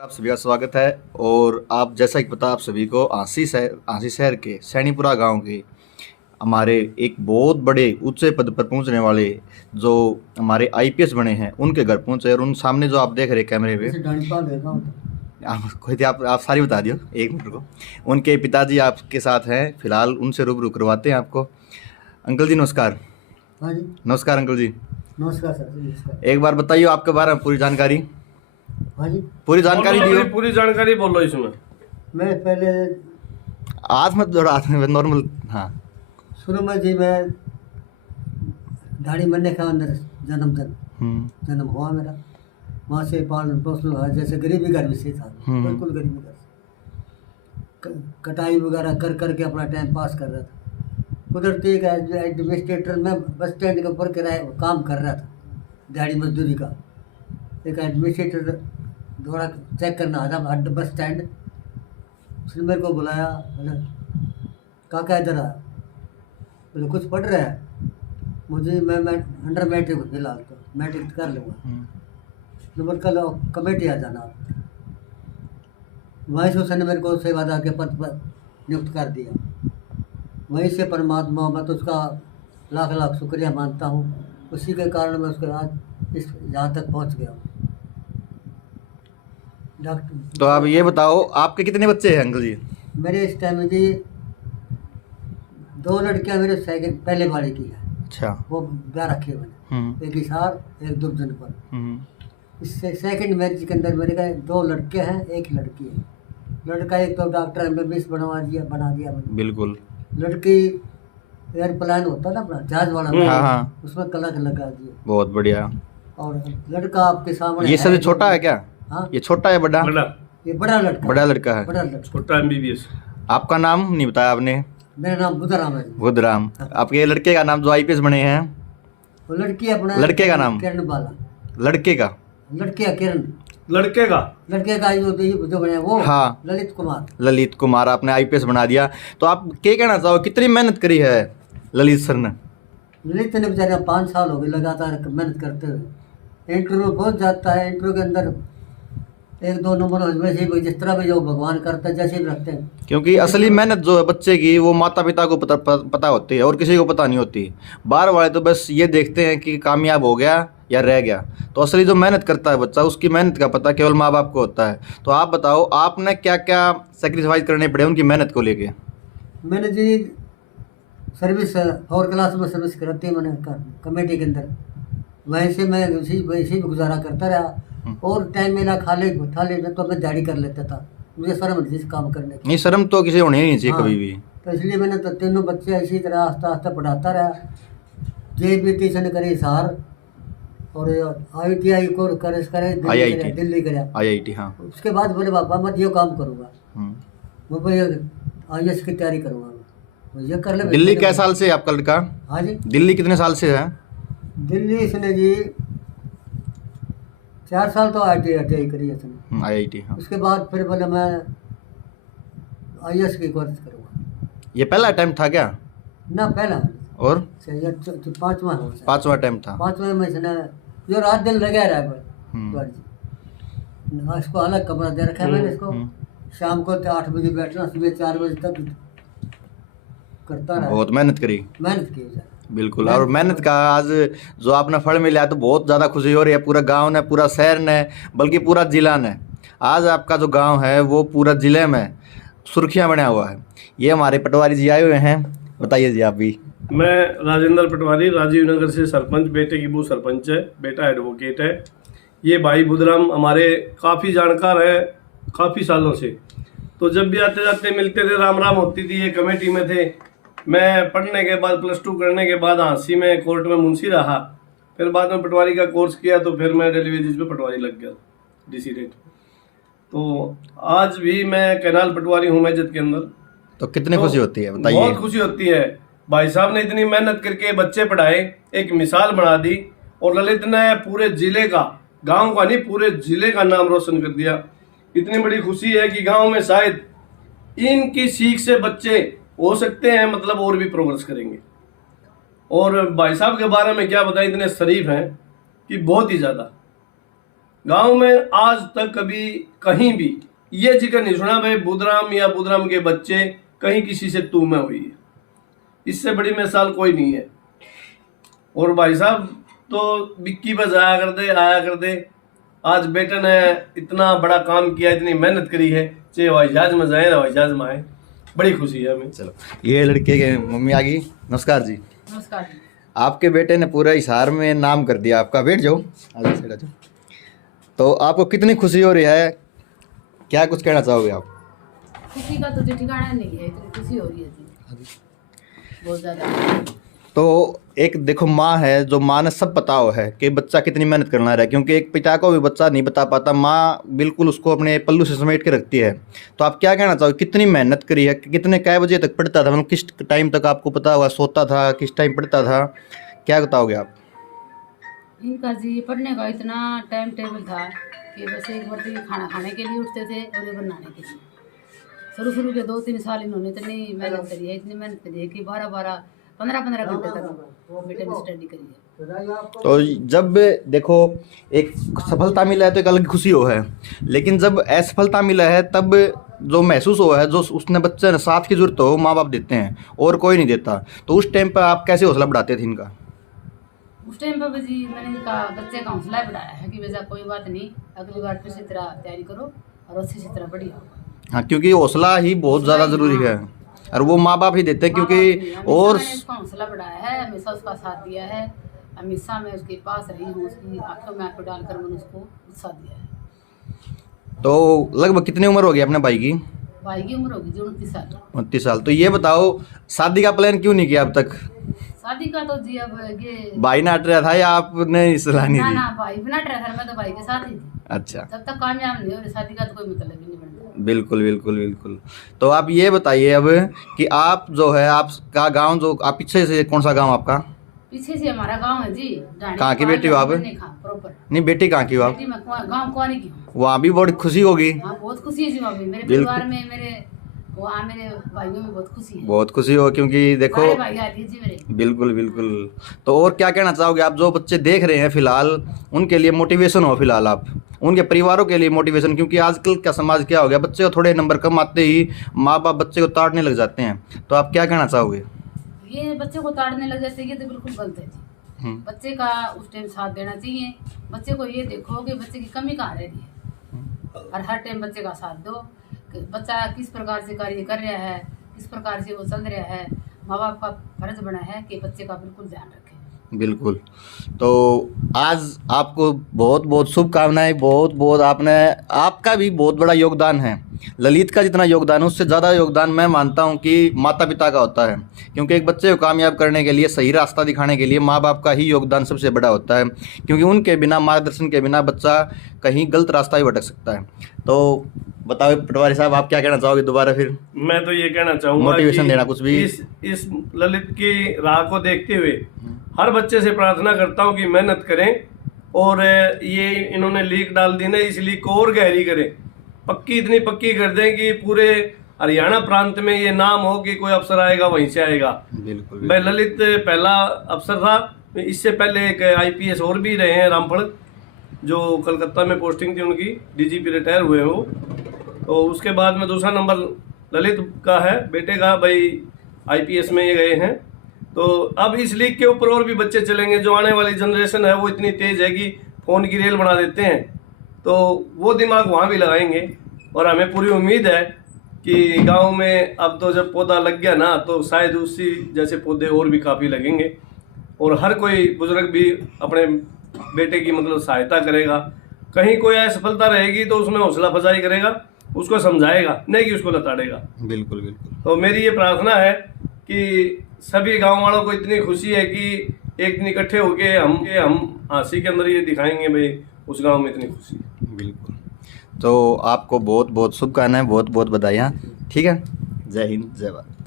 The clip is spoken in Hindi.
आप सभी का स्वागत है। और आप जैसा कि पता आप सभी को आंसी शहर के सैनीपुरा गांव के हमारे एक बहुत बड़े ऊंचे पद पर पहुंचने वाले जो हमारे आईपीएस बने हैं उनके घर पहुंचे। और उन सामने जो आप देख रहे हैं कैमरे पे, आप सारी बता दियो एक मिनट को। उनके पिताजी आपके साथ हैं फिलहाल, उनसे रूबरू करवाते हैं आपको। अंकल जी नमस्कार। हाँ जी नमस्कार अंकल जी। नमस्कार सर जी नमस्कार। एक बार बताइए आपके बारे में पूरी जानकारी। हाँ जी पूरी जानकारी दियो। पूरी जानकारी बोलो इसमें। मैं पहले आज मत जोड़ा, हाथ में नॉर्मल। हाँ शुरू में जी मैं दाढ़ी मरने का अंदर जन्म हुआ मेरा। वहाँ से पालन पोषण हुआ, जैसे गरीबी घर में से था, बिल्कुल गरीबी घर से कटाई वगैरह कर करके अपना टाइम पास कर रहा था। कुदरती एक एडमिनिस्ट्रेटर में बस स्टैंड के ऊपर किराए काम कर रहा था, दिहाड़ी मजदूरी का। एक एडमिनिस्ट्रेटर दौड़ा चेक करना आया बस स्टैंड। उसने मेरे को बुलाया, बोले काका इधर आया। बोले कुछ पढ़ रहा है? मुझे मैं अंडर मैट्रिक हूँ फिलहाल, तो मैट्रिक कर लूँगा। नंबर कल कमेटी आ जाना। वहीं से उसने मेरे को सेवादार के पद पर नियुक्त कर दिया। वहीं से परमात्मा मैं तो उसका लाख लाख शुक्रिया मानता हूँ। उसी के कारण मैं उसके आज इस यहाँ तक पहुँच गया हूँ। डॉक्टर तो आप ये बताओ आपके कितने बच्चे हैं अंकल जी? मेरे इस टाइम में जी 2 लड़कियां मेरे सेकंड पहले वाले की है। अच्छा। वो ब्याह रखे मैंने, एक हिसार एक दुर्जन पर। इससे सेकंड मैरिज के अंदर मेरे का 2 लड़के हैं, 1 लड़की है। लड़का एक तो डॉक्टर एमबीबीएस बना दिया मैंने। बिल्कुल। लड़की एयरप्लेन होता ना अपना जहाज वाला, हाँ। उसमें कलर लगा दिए। बहुत बढ़िया। और लड़का आपके सामने ये सबसे छोटा है क्या? हाँ ये छोटा है बड़ा? ये बड़ा लड़का बड़ा लड़का है। बड़ा लड़का। छोटा एमबीबीएस। आपका नाम नहीं बताया आपने? मेरा नाम बुधराम है। बुधराम। आपके लड़के का नाम जो आईपीएस बने हैं? वो लड़की अपना लड़के का नाम? किरण बाला। लड़के का? लड़की का किरण। लड़के का जो बने वो हाँ ललित कुमार। ललित कुमार आपने आईपीएस बना दिया। तो आप क्या कहना चाहो, कितनी मेहनत करी है ललित सर ने? ललित ने बेचारे 5 साल हो गए लगातार मेहनत करते हुए। इंटरव्यू पहुंच जाता है, इंटरव्यू के अंदर 1-2 नंबर वैसे ही जिस तरह भी जो भगवान करता है जैसे भी रखते हैं। क्योंकि असली मेहनत जो है बच्चे की वो माता पिता को पता होती है और किसी को पता नहीं होती। बाहर वाले तो बस ये देखते हैं कि कामयाब हो गया या रह गया। तो असली जो मेहनत करता है बच्चा, उसकी मेहनत का पता केवल माँ बाप को होता है। तो आप बताओ आपने क्या क्या सेक्रीफाइस करने पड़े उनकी मेहनत को लेके? मैंने जी सर्विस 4 क्लास में सर्विस कराती है मैंने कमेटी के अंदर। वहीं से मैं वैसे ही गुजारा करता रहा। और टाइम मिला खाली तो मैं दिहाड़ी कर लेता था। मुझे शर्म नहीं थी काम करने की। नहीं, शर्म तो किसी होनी नहीं चाहिए कभी भी। तो इसलिए मैंने तो तीनों बच्चे इसी तरह आस्ता आस्ता पढ़ाता रहा। JBT से करे सहार और ITI कोर्स करे दिल्ली करे IIT। हाँ। उसके बाद बोले पापा मैं ये काम करूँगा, मैं IAS की तैयारी करूँगा, ये कर ले। दिल्ली कै साल से है आपका लड़का? हाँ जी दिल्ली कितने साल से है? दिल्ली इसने जी 4 साल तो ITI करी है इसने। IIT। हाँ। उसके बाद फिर बोले मैं IAS की कोर्स करूँगा। ये पहला अटेम्प्ट था क्या? ना पहला और 5वां अटेम्प्ट था। 5वें में इसने जो रात दिन लगा रहा है इसको अलग कमरा दे रखा है मैंने इसको। शाम को 8 बजे बैठना, सुबह 4 बजे तक करता रहा। बहुत मेहनत की जाए। बिल्कुल। और मेहनत का आज जो आपने फल मिला तो बहुत ज़्यादा खुशी हो रही है। पूरा गांव ने, पूरा शहर ने, बल्कि पूरा जिला ने। आज आपका जो गांव है वो पूरा जिले में सुर्खियां बना हुआ है। ये हमारे पटवारी जी आए हुए हैं, बताइए जी आप भी। मैं राजेंद्र पटवारी, राजीव नगर से सरपंच। बेटे की वो सरपंच है, बेटा एडवोकेट है। ये भाई बुधराम हमारे काफ़ी जानकार है काफ़ी सालों से। तो जब भी आते जाते मिलते थे, राम राम होती थी। ये कमेटी में थे। मैं पढ़ने के बाद +2 करने के बाद हांसी में कोर्ट में मुंशी रहा। फिर बाद में पटवारी का कोर्स किया, तो फिर मैं डेली बेसिस पे पटवारी लग गया DC रेट। तो आज भी मैं कैनाल पटवारी हूँ मैजत के अंदर। तो कितनी खुशी होती है बताइए? बहुत खुशी होती है। भाई साहब ने इतनी मेहनत करके बच्चे पढ़ाए, एक मिसाल बना दी। और ललित ने पूरे जिले का, गांव का नहीं पूरे जिले का नाम रोशन कर दिया। इतनी बड़ी खुशी है कि गांव में शायद इनकी सीख से बच्चे हो सकते हैं, मतलब और भी प्रोग्रेस करेंगे। और भाई साहब के बारे में क्या बताएं, इतने शरीफ हैं कि बहुत ही ज़्यादा। गांव में आज तक कभी कहीं भी ये जिक्र नहीं सुना भाई बुधराम या बुधराम के बच्चे कहीं किसी से तू में हुई है। इससे बड़ी मिसाल कोई नहीं है। और भाई साहब तो बिक्की पर जाया कर दे, आया कर दे। आज बेटे ने इतना बड़ा काम किया, इतनी मेहनत करी है, चाहे हवाई जहाज में जाए हवाई जहाज में आए, बड़ी खुशी है हमें। चलो, ये लड़के के मम्मी आ गई। नमस्कार जी। नमस्कार। आपके बेटे ने पूरा हिसार में नाम कर दिया आपका। बैठ जाओ, आगे से जाओ। तो आपको कितनी खुशी हो रही है, क्या कुछ कहना चाहोगे आप? खुशी का तो जो ठिकाना नहीं है, इतनी खुशी हो रही है जी, बहुत ज़्यादा। तो एक देखो माँ है, जो माँ ने सब पता हो है कि बच्चा कितनी मेहनत करना रहा है, क्योंकि एक पिता को भी बच्चा नहीं बता पाता, माँ बिल्कुल उसको अपने पल्लू से समेट के रखती है। तो आप क्या कहना चाहोगे, कितनी मेहनत करी है, कितने कै बजे तक पढ़ता था, मतलब किस टाइम तक आपको पता होगा सोता था, किस टाइम पढ़ता था, क्या बताओगे आप? इनका जी पढ़ने का इतना टाइम टेबल था कि बस एक बार तो ये खाना खाने के लिए उठते थे और ये बनाने के लिए। शुरू के 2-3 साल इन्होंने इतनी मेहनत करी है, इतनी मेहनत करी है कि 12-12, 15-15 घंटे तक बेटे ने स्टडी करी है। तो जब देखो एक सफलता मिला है तो एक अलग खुशी हो है, लेकिन जब असफलता मिला है तब जो महसूस हुआ है, जो उसने बच्चे ने साथ की जरूरत हो माँ बाप देते हैं और कोई नहीं देता। तो उस टाइम पर आप कैसे हौसला बढ़ाते थे इनका? उस टाइम पर जी मैंने इनका बच्चे का हौसला बढ़ाया है कि बेटा कोई बात नहीं, अगली बार फिर से तरह तैयारी करो और अच्छी तरह बढ़िया होगा। हाँ, क्योंकि हौसला ही बहुत ज़्यादा ज़रूरी है और वो माँ बाप ही देते हैं, क्योंकि और मैंने उसका हौसला बढ़ाया है, हमेशा उसका साथ दिया है, हमेशा मैं उसके पास रही हूँ, उसकी आंखों में आंखें डालकर मैंने उसको उत्साह दिया है। तो लगभग कितनी उम्र हो गई अपने भाई की? भाई की उम्र होगी 29 साल। 29 साल। तो ये बताओ, शादी का प्लान क्यों नहीं किया अब तक? शादी का तो जी अब ये भाई नाट रहा था या आपने सलाह नहीं ना दी? ना भाई बिना ड्राइवर मैं तो भाई के साथ ही थी। अच्छा, जब तक कामयाब नहीं हो रही शादी का तो कोई मतलब ही नहीं बनता। बिल्कुल बिल्कुल बिल्कुल। तो आप ये बताइए अब कि आप जो है आपका गांव, जो आप पीछे से कौन सा गांव आपका? पीछे से हमारा गांव है जी। कहाँ की बेटी हो आप? प्रॉपर नहीं, बेटी कहाँ की हो आप? बेटी मैं गांव कुआरी की हूँ। वहाँ भी बहुत खुशी होगी। हाँ बहुत खुशी है जी वहाँ भी, मेरे बिल्कुल। परिवार में, मेरे वहाँ मेरे भाइयों में बहुत खुशी है। बहुत खुशी हो, क्योंकि देखो सारे भाई आती है जी मेरे। बिल्कुल बिल्कुल। तो और क्या कहना चाहोगे आप, जो बच्चे देख रहे हैं फिलहाल, उनके लिए मोटिवेशन हो फिलहाल आप, उनके परिवारों के लिए मोटिवेशन, क्योंकि आजकल का समाज क्या हो गया, बच्चे को थोड़े नंबर कम आते ही माँ बाप बच्चे को ताड़ने लग जाते हैं। तो आप क्या कहना चाहोगे? ये बच्चे को ताड़ने लग जाते ये तो बिल्कुल गलत है जी। बच्चे का उस टाइम साथ देना चाहिए। बच्चे को ये देखो कि बच्चे की कमी कहाँ रह रही है और हर टाइम बच्चे का साथ दो कि बच्चा किस प्रकार से कार्य कर रहा है, किस प्रकार से वो चल रहा है। माँ बाप का फर्ज बना है कि बच्चे का बिल्कुल ध्यान रखें। बिल्कुल। तो आज आपको बहुत बहुत शुभकामनाएं, बहुत बहुत आपका भी बहुत बड़ा योगदान है। ललित का जितना योगदान है उससे ज़्यादा योगदान मैं मानता हूं कि माता पिता का होता है, क्योंकि एक बच्चे को कामयाब करने के लिए, सही रास्ता दिखाने के लिए माँ बाप का ही योगदान सबसे बड़ा होता है, क्योंकि उनके बिना, मार्गदर्शन के बिना बच्चा कहीं गलत रास्ता ही भटक सकता है। तो बताओ पटवारी साहब, आप क्या कहना चाहोगे दोबारा फिर? मैं तो ये कहना चाहूंगा मोटिवेशन कि देना कुछ भी। इस ललित की राह को देखते हुए हर बच्चे से प्रार्थना करता हूँ कि मेहनत करें और ये इन्होंने लीक डाल दी ना, इस लीक को और गहरी करें, पक्की, इतनी पक्की कर दें कि पूरे हरियाणा प्रांत में ये नाम हो कि कोई अफसर आएगा वहीं से आएगा। बिल्कुल। भाई ललित पहला अफसर था, इससे पहले एक IPS और भी रहे हैं, रामफल, जो कलकत्ता में पोस्टिंग थी उनकी, DGP रिटायर हुए वो। तो उसके बाद में दूसरा नंबर ललित का है, बेटे का, भाई IPS में ये गए हैं। तो अब इस लीग के ऊपर और भी बच्चे चलेंगे। जो आने वाली जनरेशन है वो इतनी तेज है कि फ़ोन की रेल बना देते हैं, तो वो दिमाग वहाँ भी लगाएंगे। और हमें पूरी उम्मीद है कि गांव में अब तो जब पौधा लग गया ना, तो शायद उसी जैसे पौधे और भी काफ़ी लगेंगे और हर कोई बुजुर्ग भी अपने बेटे की मतलब सहायता करेगा। कहीं कोई असफलता रहेगी तो उसमें हौसला अफजाई करेगा, उसको समझाएगा, नहीं कि उसको लताड़ेगा। बिल्कुल बिल्कुल। तो मेरी ये प्रार्थना है कि सभी गांव वालों को इतनी खुशी है कि एक दिन इकट्ठे होके हम हंसी के अंदर ये दिखाएंगे भाई उस गांव में इतनी खुशी है। बिल्कुल। तो आपको बहुत बहुत शुभकामनाएं, बहुत बहुत बधाइयाँ। ठीक है, जय हिंद, जय भारत।